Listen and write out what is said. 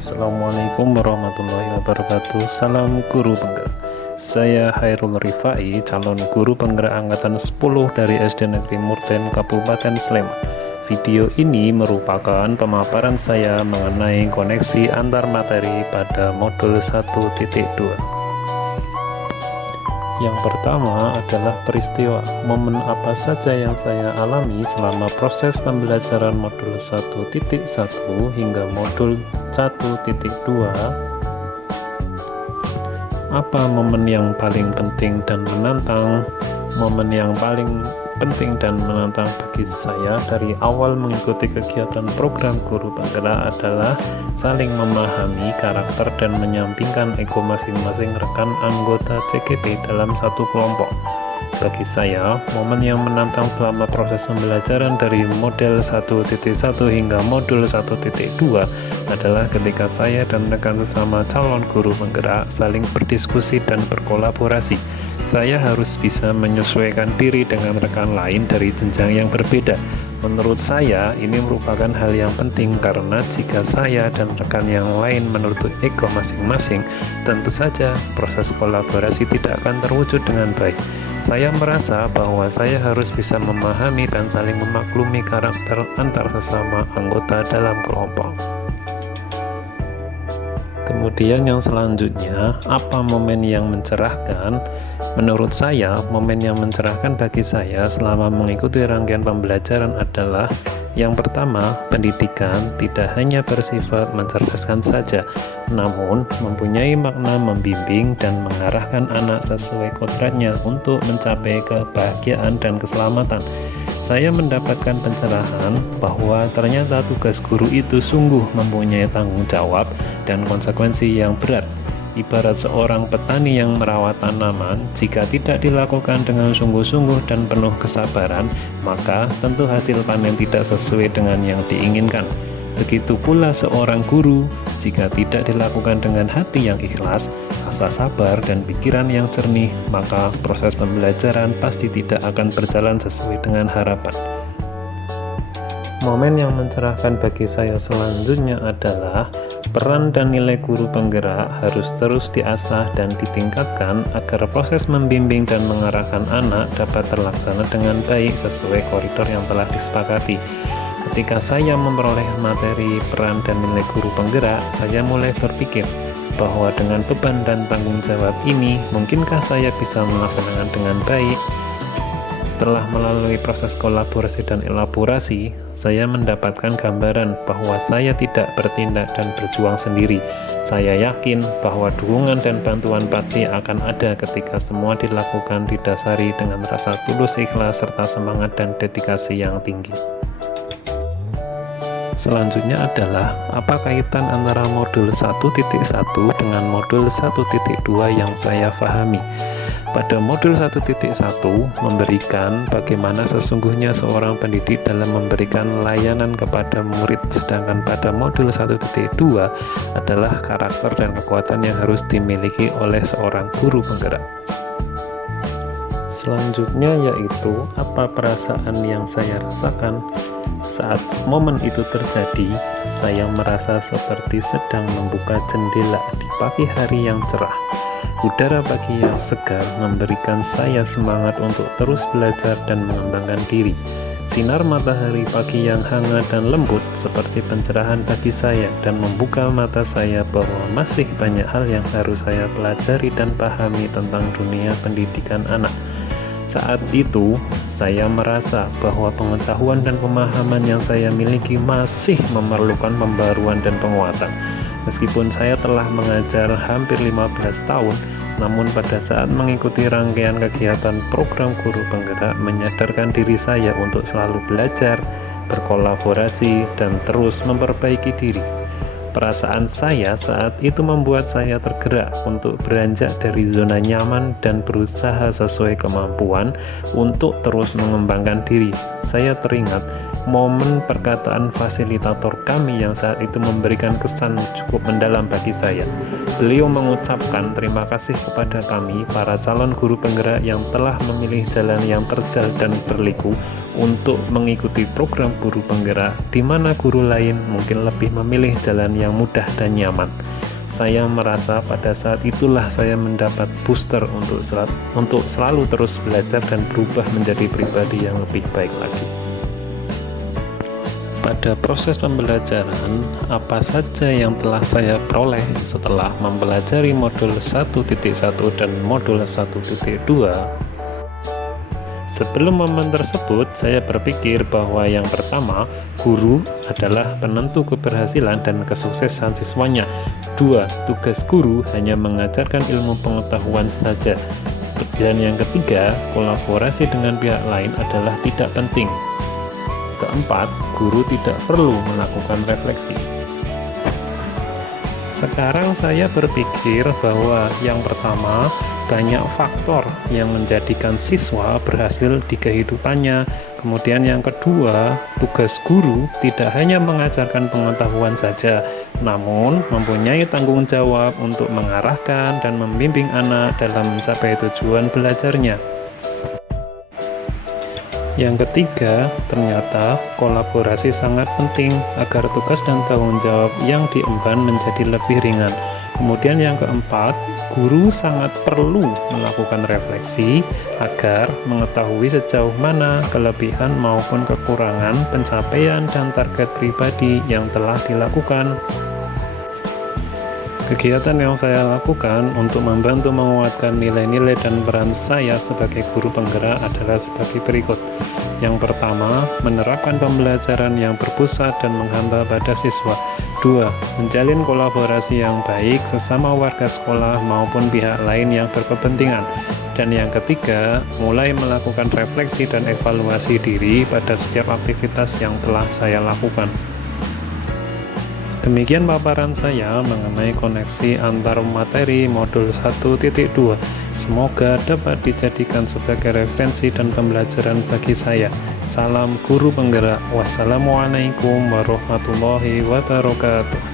Assalamualaikum warahmatullahi wabarakatuh. Salam guru penggerak. Saya Hairul Rifai, calon guru penggerak angkatan 10 dari SD Negeri Murten, Kabupaten Sleman. Video ini merupakan pemaparan saya mengenai koneksi antar materi pada modul 1.2. Yang pertama adalah peristiwa, momen apa saja yang saya alami selama proses pembelajaran modul 1.1 hingga modul 1.2. Apa momen yang paling penting dan menantang? Momen yang paling penting dan menantang bagi saya dari awal mengikuti kegiatan program guru penggerak adalah saling memahami karakter dan menyampingkan ego masing-masing rekan anggota CGT dalam satu kelompok. Bagi saya, momen yang menantang selama proses pembelajaran dari model 1.1 hingga modul 1.2 adalah ketika saya dan rekan sesama calon guru penggerak saling berdiskusi dan berkolaborasi. Saya harus bisa menyesuaikan diri dengan rekan lain dari jenjang yang berbeda. Menurut saya, ini merupakan hal yang penting karena jika saya dan rekan yang lain menuruti ego masing-masing, tentu saja proses kolaborasi tidak akan terwujud dengan baik. Saya merasa bahwa saya harus bisa memahami dan saling memaklumi karakter antar sesama anggota dalam kelompok. Kemudian yang selanjutnya, apa momen yang mencerahkan? Menurut saya, momen yang mencerahkan bagi saya selama mengikuti rangkaian pembelajaran adalah yang pertama, pendidikan tidak hanya bersifat mencerdaskan saja, namun mempunyai makna membimbing dan mengarahkan anak sesuai kodratnya untuk mencapai kebahagiaan dan keselamatan. Saya mendapatkan pencerahan bahwa ternyata tugas guru itu sungguh mempunyai tanggung jawab dan konsekuensi yang berat. Ibarat seorang petani yang merawat tanaman, jika tidak dilakukan dengan sungguh-sungguh dan penuh kesabaran, maka tentu hasil panen tidak sesuai dengan yang diinginkan. Begitu pula seorang guru, jika tidak dilakukan dengan hati yang ikhlas, rasa sabar, dan pikiran yang jernih, maka proses pembelajaran pasti tidak akan berjalan sesuai dengan harapan. Momen yang mencerahkan bagi saya selanjutnya adalah peran dan nilai guru penggerak harus terus diasah dan ditingkatkan agar proses membimbing dan mengarahkan anak dapat terlaksana dengan baik sesuai koridor yang telah disepakati. Ketika saya memperoleh materi peran dan nilai guru penggerak, saya mulai berpikir bahwa dengan beban dan tanggung jawab ini, mungkinkah saya bisa melaksanakan dengan baik? Setelah melalui proses kolaborasi dan elaborasi, saya mendapatkan gambaran bahwa saya tidak bertindak dan berjuang sendiri. Saya yakin bahwa dukungan dan bantuan pasti akan ada ketika semua dilakukan didasari dengan rasa tulus ikhlas serta semangat dan dedikasi yang tinggi. Selanjutnya adalah apa kaitan antara modul 1.1 dengan modul 1.2 yang saya pahami. Pada modul 1.1 memberikan bagaimana sesungguhnya seorang pendidik dalam memberikan layanan kepada murid, sedangkan pada modul 1.2 adalah karakter dan kekuatan yang harus dimiliki oleh seorang guru penggerak. Selanjutnya yaitu apa perasaan yang saya rasakan saat momen itu terjadi. Saya merasa seperti sedang membuka jendela di pagi hari yang cerah. Udara pagi yang segar memberikan saya semangat untuk terus belajar dan mengembangkan diri. Sinar matahari pagi yang hangat dan lembut seperti pencerahan bagi saya dan membuka mata saya bahwa masih banyak hal yang harus saya pelajari dan pahami tentang dunia pendidikan anak. Saat itu, saya merasa bahwa pengetahuan dan pemahaman yang saya miliki masih memerlukan pembaruan dan penguatan. Meskipun saya telah mengajar hampir 15 tahun, namun pada saat mengikuti rangkaian kegiatan program guru penggerak menyadarkan diri saya untuk selalu belajar, berkolaborasi, dan terus memperbaiki diri. Perasaan saya saat itu membuat saya tergerak untuk beranjak dari zona nyaman dan berusaha sesuai kemampuan untuk terus mengembangkan diri. Saya teringat momen perkataan fasilitator kami yang saat itu memberikan kesan cukup mendalam bagi saya. Beliau mengucapkan terima kasih kepada kami, para calon guru penggerak yang telah memilih jalan yang terjal dan berliku untuk mengikuti program guru penggerak, di mana guru lain mungkin lebih memilih jalan yang mudah dan nyaman. Saya merasa pada saat itulah saya mendapat booster untuk selalu terus belajar dan berubah menjadi pribadi yang lebih baik lagi. Pada proses pembelajaran, apa saja yang telah saya peroleh setelah mempelajari modul 1.1 dan modul 1.2? Sebelum momen tersebut, saya berpikir bahwa yang pertama, guru adalah penentu keberhasilan dan kesuksesan siswanya. 2. Tugas guru hanya mengajarkan ilmu pengetahuan saja. Dan yang ketiga, kolaborasi dengan pihak lain adalah tidak penting. Keempat, guru tidak perlu melakukan refleksi. Sekarang saya berpikir bahwa yang pertama, banyak faktor yang menjadikan siswa berhasil di kehidupannya. Kemudian yang kedua, tugas guru tidak hanya mengajarkan pengetahuan saja, namun mempunyai tanggung jawab untuk mengarahkan dan membimbing anak dalam mencapai tujuan belajarnya. Yang ketiga, ternyata kolaborasi sangat penting agar tugas dan tanggung jawab yang diemban menjadi lebih ringan. Kemudian yang keempat, guru sangat perlu melakukan refleksi agar mengetahui sejauh mana kelebihan maupun kekurangan pencapaian dan target pribadi yang telah dilakukan. Kegiatan yang saya lakukan untuk membantu menguatkan nilai-nilai dan peran saya sebagai guru penggerak adalah sebagai berikut. Yang pertama, menerapkan pembelajaran yang berpusat dan menghamba pada siswa. 2. Menjalin kolaborasi yang baik sesama warga sekolah maupun pihak lain yang berkepentingan. Dan yang ketiga, mulai melakukan refleksi dan evaluasi diri pada setiap aktivitas yang telah saya lakukan. Demikian paparan saya mengenai koneksi antar materi modul 1.2. Semoga dapat dijadikan sebagai referensi dan pembelajaran bagi saya. Salam guru penggerak. Wassalamualaikum warahmatullahi wabarakatuh.